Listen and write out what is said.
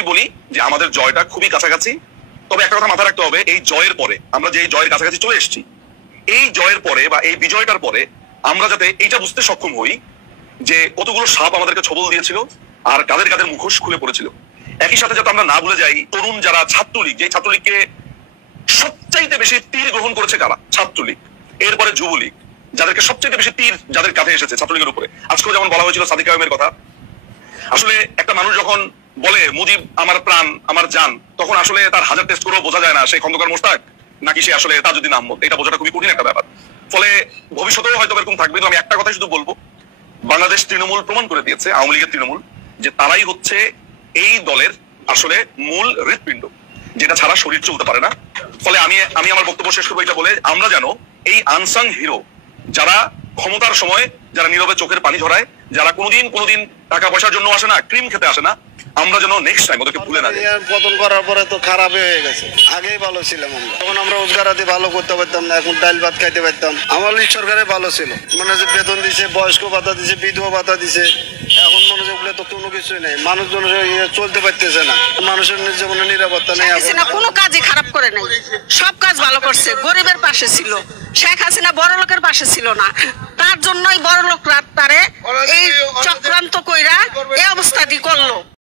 অনেকেই বলি যে আমাদের জয়টা খুবই কাছাকাছি। তবে একটা কথা মাথায় রাখতে হবে, এই জয়ের পরে আমরা যে জয়ের কাছাকাছি চলে এসেছি, এই জয়ের পরে বা এই বিজয়টার পরে আমরা যাতে এইটা বুঝতে সক্ষম হই যে কতগুলো সাপ আমাদেরকে ছবল দিয়েছিল আর কাদের কাদের মুখোশ খুলে পড়েছিল। একই সাথে যাতে আমরা না ভুলে যাই তরুণ যারা ছাত্রলীগ, যে ছাত্রলীগকে সবচাইতে বেশি তীর গ্রহণ করেছে কারা? ছাত্রলীগ, এরপরে যুবলীগ, যাদেরকে সবচেয়ে বেশি তীর যাদের কাঁধে এসেছে ছাত্রলীগের উপরে। আজকেও যেমন বলা হয়েছিল সাদিক কায়েমের কথা। আসলে একটা মানুষ যখন বলে মুজিব আমার প্রাণ আমার জান, তখন আসলে তার হাজার টেস্ট করেও বোঝা যায় না সে খন্দকার মোশতাক নাকি সে আসলে তাজউদ্দিন আহমদ। এটা বোঝাটা খুবই কঠিন একটা ব্যাপার। ফলে ভবিষ্যতেও হয়তো এরকম থাকবে। তো আমি একটা কথাই শুধু বলবো, বাংলাদেশ তৃণমূল প্রমাণ করে দিয়েছে, আওয়ামী লীগের তৃণমূল, যে তারাই হচ্ছে এই দলের আসলে মূল হৃৎপিণ্ড, যেটা ছাড়া শরীর চলতে পারে না। ফলে আমি আমার বক্তব্য শেষ করবো এটা বলে, আমরা যেন এই আনসাং হিরো, যারা ক্ষমতার সময় যারা নীরবে চোখের পানি ঝরায়, যারা কোনোদিন টাকা পয়সার জন্য আসে না, ক্রিম খেতে আসে না, আমরা যেন নেক্সট টাইম ওদেরকে ভুলে না যাই। পতন করার পরে তো খারাপ হয়ে গেছে। আগেই ভালো ছিলাম আমরা, তখন আমরা রোজগারাতে ভালো করতে পারতাম না, এখন ডাল ভাত খাইতে পারতাম। আমার সরকারে ভালো ছিল, মানে যে বেতন দিছে, বয়স্ক ভাতা দিছে, বিধবা ভাতা দিছে। এখন মনে হচ্ছে তো কোনো কিছুই নেই, মানুষজন চলতে পারতেছে না, মানুষের জীবনে নিরাপত্তা নেই। কোনো কাজই খারাপ করে নাই, সব কাজ ভালো করছে। গরিবের পাশে ছিল। শেখ হাসিনা বড় লোকের পাশে ছিল না, তার জন্যই বড় লোকরা তারে এই চক্রান্ত কইরা এই অবস্থাটি করলো।